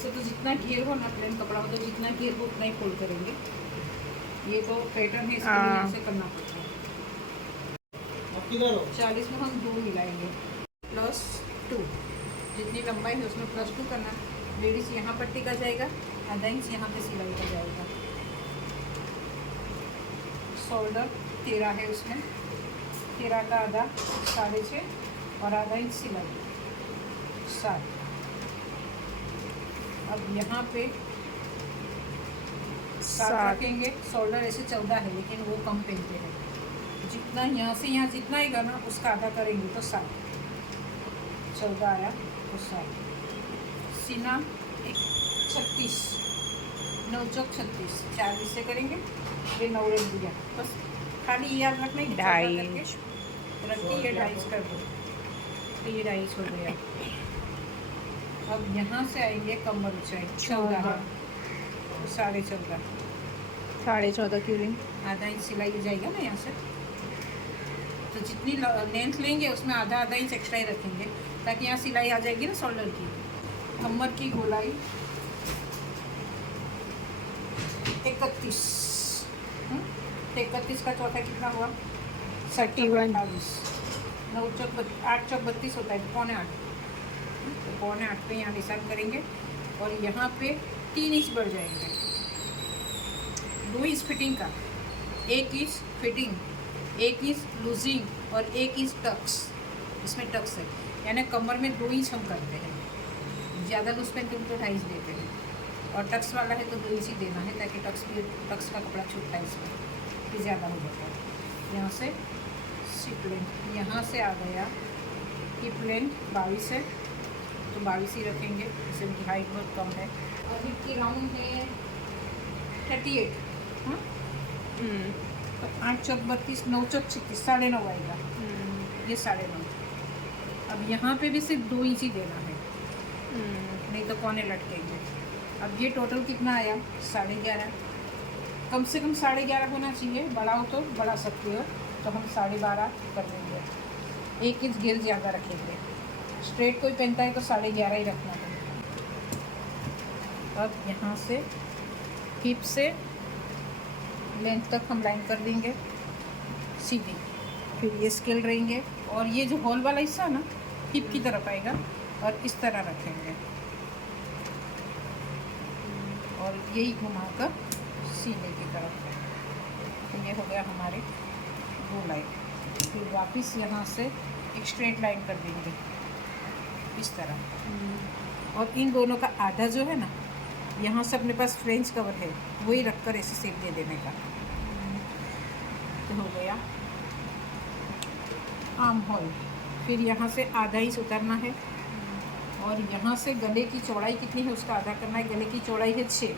वैसे तो जितना घेर हो ना प्लेन कपड़ा हो तो जितना घेर हो उतना ही फोल्ड करेंगे। ये तो पैटर्न है, इसके लिए ऐसे करना पड़ता है। 40 में हम 2 मिलाएंगे +2, जितनी लंबाई है उसमें +2 करना। लेडीज यहाँ पट्टी का जाएगा, आधा इंच यहाँ पे सिलाई का जाएगा। शोल्डर 13 है, उसमें 13 का आधा 6.5 और आधा इंच सिलाई 7। अब यहाँ पे 7 रखेंगे। शोल्डर ऐसे 14 है लेकिन वो कम पहनते हैं, जितना यहाँ से यहाँ जितना ही करना उसका आधा करेंगे तो 7। 14 आया तो 7। सीना 36, 9 चौक 36, 4 से करेंगे, ये 9 रख दिया। बस खाली ये याद रखना है 2.5 रख के ये 2.5 कर दो, तो ये 2.5 हो गया। अब यहाँ से आएंगे कमर ऊंचाई 14, तो 14.5, 14.5 क्यों लें? आधा इंच सिलाई हो जाएगा ना यहाँ से, तो जितनी लेंथ लेंगे उसमें आधा इंच एक्स्ट्रा ही रखेंगे ताकि यहाँ सिलाई आ जाएगी ना शोल्डर की। कमर की गोलाई 31, 31 का चौथा कितना हुआ? 31। 9 चौक 8 चौक 32 होता है, 7.25, तो 7.25 पे यहाँ निशान करेंगे और यहाँ पे 3 इंच बढ़ जाएंगे। 2 इंच फिटिंग का, 1 इंच फिटिंग, 1 इंच लूजिंग और 1 इंच टक्स। इसमें टक्स है, यानी कमर में 2 इंच हम करते हैं। ज़्यादा लूज पहनते हैं तो 2.5 देते हैं, और टक्स वाला है तो 2 इंच ही देना है ताकि टक्स का कपड़ा छूटता है, इसमें फिर ज़्यादा हो जाता है। यहाँ से सिप लेंथ, यहाँ से आ गया हिप लेंथ 22 है तो 22 ही रखेंगे, जैसे उनकी हाइट बहुत कम है। और हिप की राउंड है 38, हाँ, तो 8 चौक 32, 9 चौक 36, 9.5 आएगा, ये 9.5। अब यहाँ पे भी सिर्फ 2 इंच ही देना है, नहीं तो कोने लटकेंगे। अब ये टोटल कितना आया? 11.5। कम से कम 11.5 होना चाहिए, बड़ा हो तो बढ़ा सकते हो, तो हम 12.5 कर देंगे। 1 इंच घेर ज़्यादा रखेंगे। स्ट्रेट कोई पहनता है तो 11.5 ही रखना है। अब यहाँ से हिप से लेंथ तक हम लाइन कर देंगे सीधी, फिर ये स्केल रहेंगे और ये जो होल वाला हिस्सा ना हिप की तरफ आएगा और इस तरह रखेंगे और यही घुमाकर सीने की तरफ। तो ये हो गया हमारे 2 लाइन। फिर वापस यहाँ से एक स्ट्रेट लाइन कर देंगे इस तरह, और इन दोनों का आधा जो है ना, यहाँ से अपने पास फ्रेंच कवर है वही रखकर ऐसे शेप दे देने का। तो हो गया आर्म होल। फिर यहाँ से आधा इंच उतारना है और यहाँ से गले की चौड़ाई कितनी है उसका आधा करना है। गले की चौड़ाई है 6,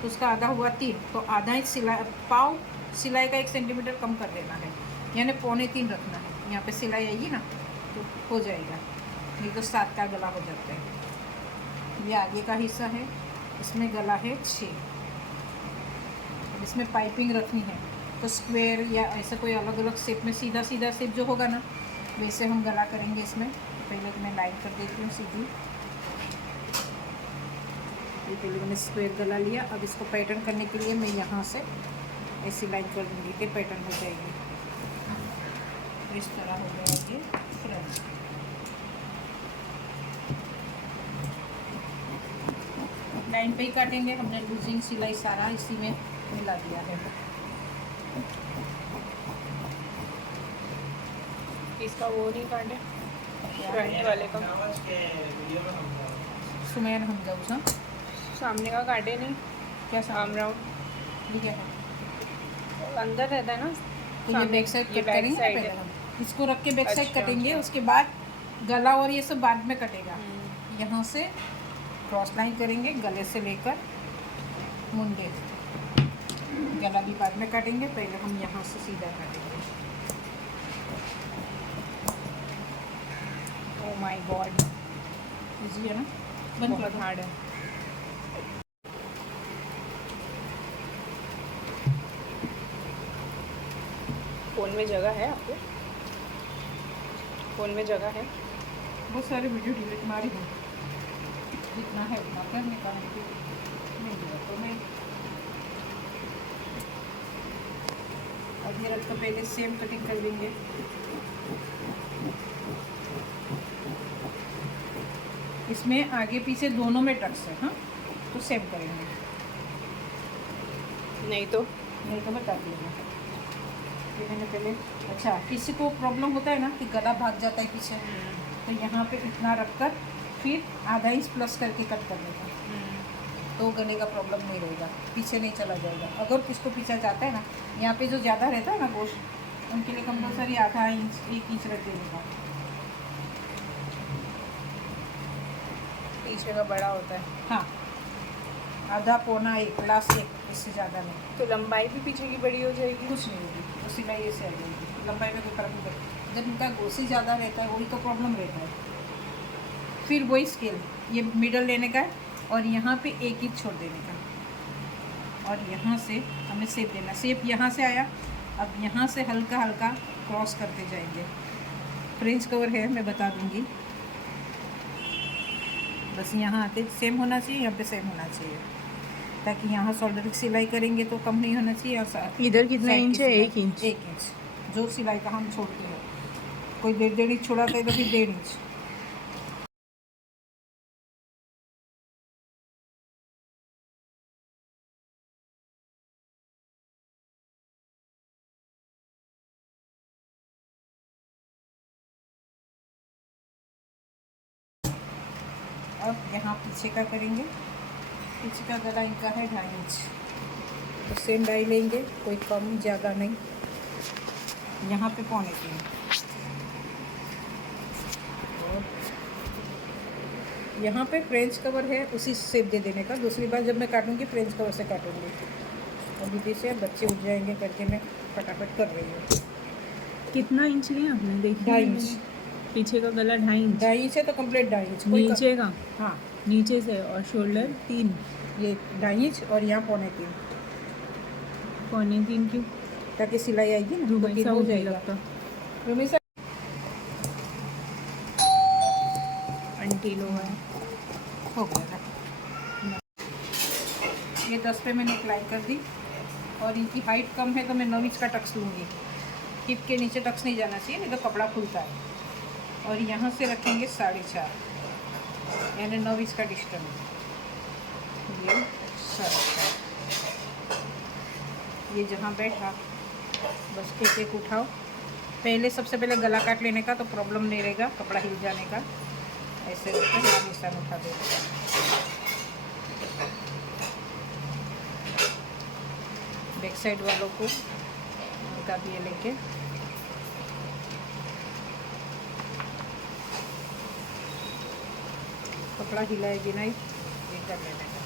तो उसका आधा हुआ 3, तो आधा इंच सिलाई, पाव सिलाई का 1 सेंटीमीटर कम कर देना है, यानी 3.25 रखना है। यहाँ पे सिलाई आएगी ना तो हो जाएगा, नहीं तो 7 का गला हो जाता है। ये आगे का हिस्सा है, इसमें गला है 6, इसमें पाइपिंग रखनी है तो स्क्वायर या ऐसा कोई अलग अलग शेप में सीधा सीधा शेप जो होगा ना वैसे हम गला करेंगे इसमें। पहले तो मैं लाइन कर देती हूँ सीधी, ये पहले मैंने स्क्वायर गला लिया। अब इसको पैटर्न करने के लिए मैं यहाँ से ऐसी लाइन कर दूँगी कि पैटर्न हो जाएगी। इस तरह हो गया ये फ्रंट। लाइन पे ही काटेंगे, हमने लूजिंग सिलाई सारा इसी में मिला दिया है। इसका वो नहीं काटे फ्रंट वाले का, सुमेर हम जाऊँ सामने का काटे नहीं क्या आर्म राउंड, ठीक है अंदर रहता है ना। तो ये बैक साइड कट करेंगे साइड पहले है। हम इसको रख के बैक साइड अच्छा, कटेंगे, अच्छा। उसके बाद गला और ये सब बाद में कटेगा। यहाँ से क्रॉस लाइन करेंगे गले से लेकर मुंडे, गला भी बाद में काटेंगे, पहले हम यहाँ से सीधा काटेंगे। ओह माय गॉड, इजी है ना, बंद कर बहुत दो। हार्ड है। फ़ोन में जगह है आपके? फ़ोन में जगह है? बहुत सारे वीडियो डिलीट मारी हूँ। जितना है उतना कर निकालेंगे, नहीं दिया तो नहीं। अब ये रख कर पहले सेम कटिंग कर देंगे। इसमें आगे पीछे दोनों में टक्स है, हाँ, तो सेम करेंगे, नहीं तो बता दिया ये मैंने पहले। अच्छा, किसी को प्रॉब्लम होता है ना कि गला भाग जाता है पीछे, तो यहाँ पे इतना रखकर फिर आधा इंच प्लस करके कट कर देगा, तो गले का प्रॉब्लम नहीं रहेगा, पीछे नहीं चला जाएगा। अगर किसको पीछे जाता है ना, यहाँ पे जो ज़्यादा रहता है ना गोश्त, उनके लिए कंपलसरी आधा इंच 1 इंच रख देने का। पीछे का बड़ा होता है। हाँ, आधा पौना 1 लास्ट 1, इससे ज़्यादा नहीं। तो लंबाई भी पीछे की बड़ी हो जाएगी? कुछ नहीं होगी, तो सिलाई ऐसे आ जाएगी, लंबाई में कोई फर्क नहीं पड़ेगा। जब इनका गोशी ज़्यादा रहता है वही तो प्रॉब्लम रहता है। फिर वही स्केल, ये मिडल लेने का है और यहाँ पे 1 इंच छोड़ देने का, और यहाँ से हमें शेप देना। शेप यहाँ से आया, अब यहाँ से हल्का हल्का क्रॉस करते जाएंगे। फ्रेंच कवर है, मैं बता दूँगी, बस यहाँ आते सेम होना चाहिए, यहाँ पे सेम होना चाहिए, ताकि यहाँ शोल्डर की सिलाई करेंगे तो कम नहीं होना चाहिए। और इधर कितना इंच है? 1 इंच। 1 इंच जो सिलाई का हम छोड़ते हैं, कोई 1.5 इंच छोड़ाता है तो फिर 1.5 इंच। अब यहाँ पीछे का करेंगे। पीछे का गला इनका है 2.5 इंच, तो सेम डाई लेंगे, कोई कम ज़्यादा नहीं। यहाँ पे 3.25, और यहाँ पे फ्रेंच कवर है, उसी शेप दे देने का। दूसरी बार जब मैं काटूँगी फ्रेंच कवर से काटूँगी। अभी जैसे बच्चे उठ जाएंगे करके मैं फटाफट कर रही हूँ। कितना इंच लिया आपने? देखिए 2.5 इंच। पीछे का गला 2.5 इंच। 2.5 इंच है तो कम्प्लीट 2.5 इंच। नीचे का? हाँ, नीचे से, और शोल्डर 3, ये 2.5 इंच, और यहाँ 3.25, 3.25 क्यों? ताकि सिलाई आएगी ना, रुमाई तो सा हो हो जाएगा। जाएगा। रुमाई सा अंटी लो है, हो गया। ये 10 पे मैंने क्लाइन कर दी, और इनकी हाइट कम है तो मैं 9 इंच का टक्स लूँगी। हिप के नीचे टक्स नहीं जाना चाहिए, नहीं तो कपड़ा खुलता है। और यहाँ से रखेंगे 4.5, यानी 9 इंच का डिस्टेंस। ये 4.5, ये जहाँ बैठा बस एक एक उठाओ। पहले सबसे पहले गला काट लेने का, तो प्रॉब्लम नहीं रहेगा कपड़ा हिल जाने का। ऐसे रखकर यहाँ निशान उठा देगा। बैक साइड वालों को उनका भी ये लेके कपड़ा हिलाएगी नहीं, ये कर लेने का।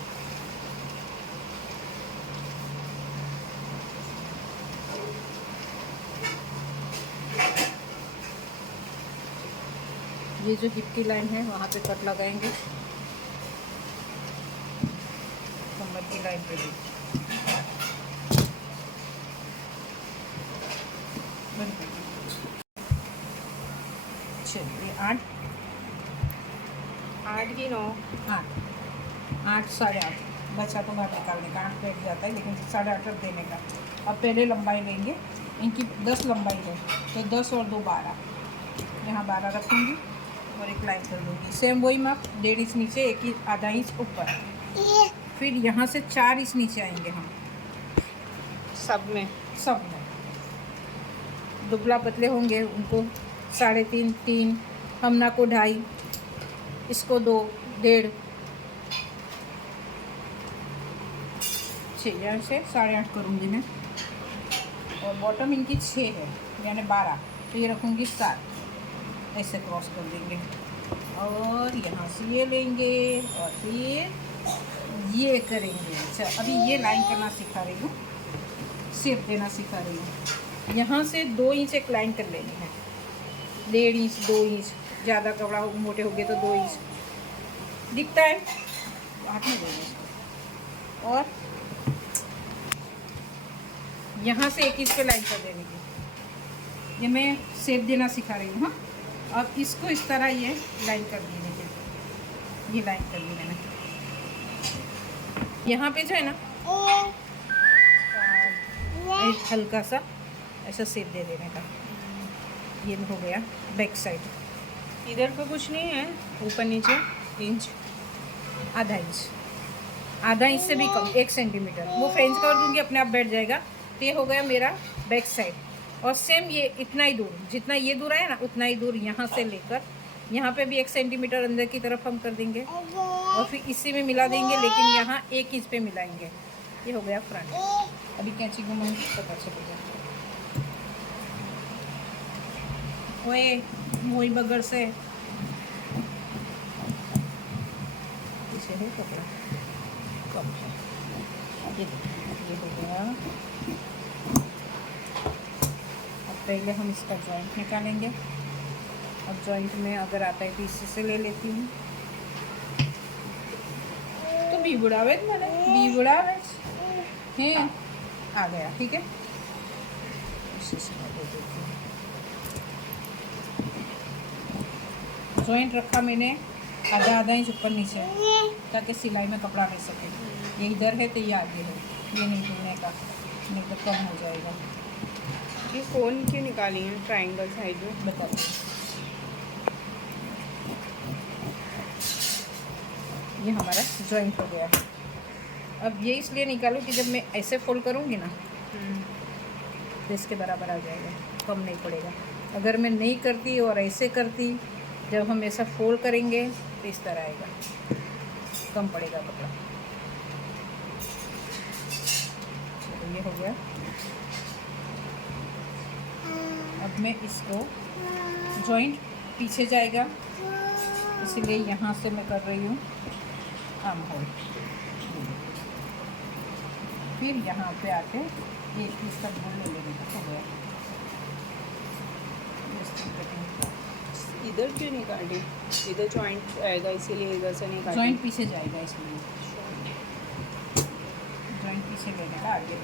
ये जो हिप की लाइन है वहाँ पे कट लगाएंगे, कमर की लाइन पे भी। चलिए 8 की 9, 8 8.5 बचा तो बाहर निकालने का, 8 बैठ जाता है, लेकिन 8.5 रख देने का। अब पहले लंबाई लेंगे, इनकी 10 लंबाई है, तो 10 और 2 12, यहाँ 12 रखूँगी और एक लाइन कर दूँगी। सेम वही माप, 1.5 इंच नीचे, 1 इंच आधा इंच ऊपर। फिर यहाँ से 4 इंच नीचे आएंगे हम सब में। दुबला पतले होंगे उनको 3.5 3, हमना को 2.5, इसको 2 1.5 6, यहाँ से 8.5 करूँगी मैं। और बॉटम इनकी 6 है, यानी 12, तो ये रखूँगी 7। ऐसे क्रॉस कर देंगे, और यहाँ से ये लेंगे और फिर ये करेंगे। अच्छा, अभी ये लाइन करना सिखा रही हूँ, शेप देना सिखा रही हूँ। यहाँ से 2 इंच एक लाइन कर लेनी है, 1.5 इंच 2 इंच, ज़्यादा कपड़ा मोटे हो गए तो 2 इंच दिखता है, हाथ में देंगे इसको। और यहाँ से 1 इंच पे लाइन कर देने की, ये मैं शेप देना सिखा रही हूँ। हाँ, अब इसको इस तरह ये लाइन कर देने की, ये लाइन कर ली मैंने। यहाँ पे जो है ना एक हल्का सा ऐसा शेप दे देने का। ये हो गया बैक साइड। इधर पे कुछ नहीं है, ऊपर नीचे इंच, आधा इंच से भी कम, 1 सेंटीमीटर। वो फ्रेंच कर दूंगी, अपने आप बैठ जाएगा। तो ये हो गया मेरा बैक साइड। और सेम ये इतना ही दूर, जितना ये दूर है ना उतना ही दूर यहाँ से लेकर यहाँ पे भी 1 सेंटीमीटर अंदर की तरफ हम कर देंगे और फिर इसी में मिला देंगे, लेकिन यहाँ 1 इंच पे मिलाएंगे। ये हो गया फ्रंट। अभी कैंची घुमाऊँ पता चलेगा। ओए मोई बगर से पीछे है कपड़ा कम है। ये हो गया। अब पहले हम इसका जॉइंट निकालेंगे। अब जॉइंट में अगर आता है तो इसी से ले लेती हूँ। तो बीबुड़ावे मैंने बीबुड़ावे हैं आ गया, ठीक है। इसी से मैं दे देती हूँ। जॉइंट रखा मैंने आधा इंच ऊपर नीचे, ताकि सिलाई में कपड़ा रह सके। ये इधर है तो ये आगे है, ये नहीं टूटने का, नहीं तो कम हो जाएगा। ये कोन क्यों निकाली है ट्रायंगल साइड में, बता दो। ये हमारा जॉइंट हो गया है। अब ये इसलिए निकालूँ कि जब मैं ऐसे फोल्ड करूँगी ना तो इसके बराबर आ जाएगा, कम नहीं पड़ेगा। अगर मैं नहीं करती और ऐसे करती, जब हम ऐसा फोल्ड करेंगे तो इस तरह आएगा, कम पड़ेगा कपड़ा। तो ये हो गया। अब मैं इसको जॉइंट पीछे जाएगा, इसीलिए यहाँ से मैं कर रही हूँ आर्म होल। फिर यहाँ पे आके एक पीस तक बोल ले लेने का हो गया। इधर क्यों निकाली? इधर जॉइंट आएगा इसीलिए इधर से निकाली। जॉइंट पीछे जाएगा इसलिए, जॉइंट पीछे गएगा आगे।